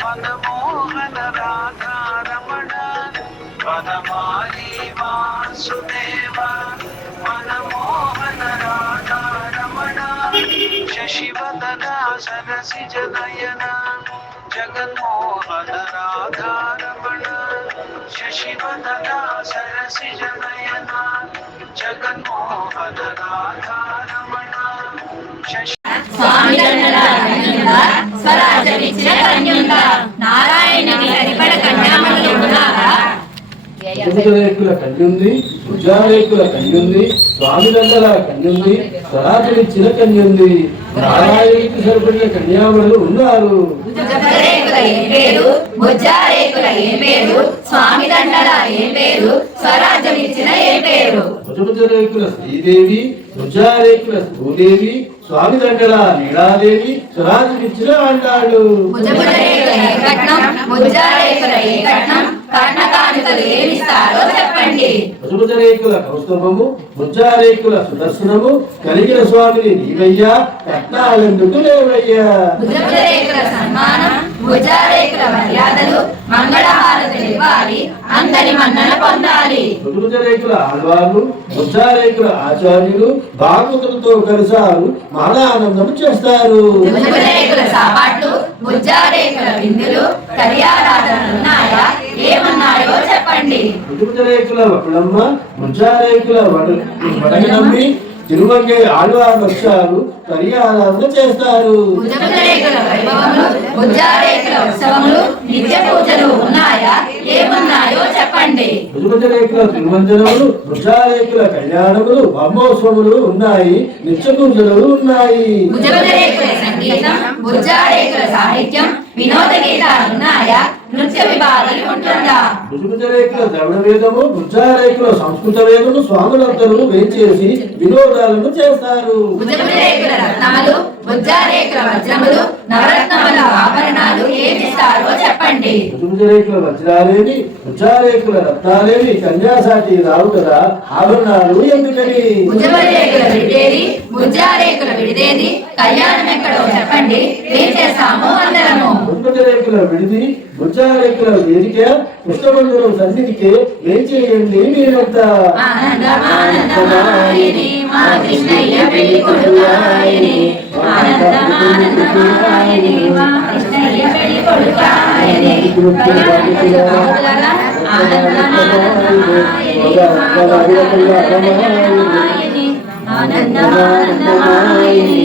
మదమోహన రాధారమణ వనమాలి వాసుదేవ మనమోహన రాధారమణ శశివదన సరసిజ నయన జగన్మోహన రాధారమణ శశివదన సరసిజ నయన జగన్మోహన రాధారమణ స్వరాజమిచ్చిన కన్యుందా నారాయణుని హరిపడ కన్యామణులు ఉన్నారా? రేకుల కన్యుంది, ఉజ్జారేకుల కన్యుంది, స్వామి దండల కన్యుంది, స్వరాజమిచ్చిన కన్యుంది. నారాయణుడికి సరిపడిన కన్యామణులు ఉన్నారు. స్వామి దండల ఏం పేరు, స్వరాజ్యమిచ్చిన ఏం పేరు? రేకుల శ్రీదేవి, ఉజ్జారేకుల భూదేవి, స్వామి దండల నీడాదేవి, స్వరాజమిచ్చిన అంటాడు. చెప్పండి. రేకుల కౌస్తభము, ముజ్జారేకుల సుదర్శనము కలిగిన స్వామిని నీవయ్యా, కట్నాలెందుకు లేవయ్యా? సన్మానం, భుజారేకుల మర్యాదలు, మంగళహారతులు ఇవ్వాలి, అందరి మన్నన పొందాలి. రేకుల ఆళ్వార్లు, ముజ్జారేకుల ఆచార్యులు భాగవతులతో కలిసారు మానానందం చేస్తారు. సాపాట్లు, ముజ్జారేకుల విందులు, కళ్యాణాలున్నాయా? ఏమన్నాయో చెప్పండి. రేకుల వకులమ్మ, ముజ్జారేకుల వడగనమ్మి తిరువంగే ఆళ్వార్ లక్ష్యాలు పర్యాదరణ చేస్తారు. నిత్య పూజలు ఉన్నాయా? ఏమన్నాయో చెప్పండి. రేకుల తిరువంజనములు, ముజ్జారేకుల కళ్యాణములు, బ్రహ్మోత్సవములు ఉన్నాయి, నిత్య పూజలు ఉన్నాయి. సంగీతం, ముజ్జారేకుల సాహిత్యం, వినోద గీతాలు ఉన్నాయా? నృత్య విభాగాలు ఉంటుందా? రేకుల ద్రవిడ వేదము, ముజ్జారేకుల సంస్కృత వేదము స్వాములందరూ వేచేసి వినోదాలను చేస్తారు. రత్నములు, ముజ్జారేకుల వజ్రములు, నవరత్నముల ఆభరణాలు ఏమిస్తారో చెప్పండి. రేకుల వజ్రాలేవి, ముజ్జారేకుల రత్నాలేవి కన్యాసాటి రావు కదా, ఆభరణాలు ఎందుకని? ముజ్జారేకుల విడిదేది, కళ్యాణం ఎక్కడో చెప్పండి, ఏం చేస్తాము అందరము. రేకుల విడిది, ముజ్జారేకుల వేదిక, కృష్ణబంధువుల సన్నిధికి ఏం చేయండి మీరంతా? ఆనందమానందమాయని మా కృష్ణయ్య పెళ్లి కొడుకాయని, ఆనందమానందమాయని మా కృష్ణయ్య పెళ్లి కొడుకాయని, ఆనందమానందమాయని ఆనందమానందమాయని.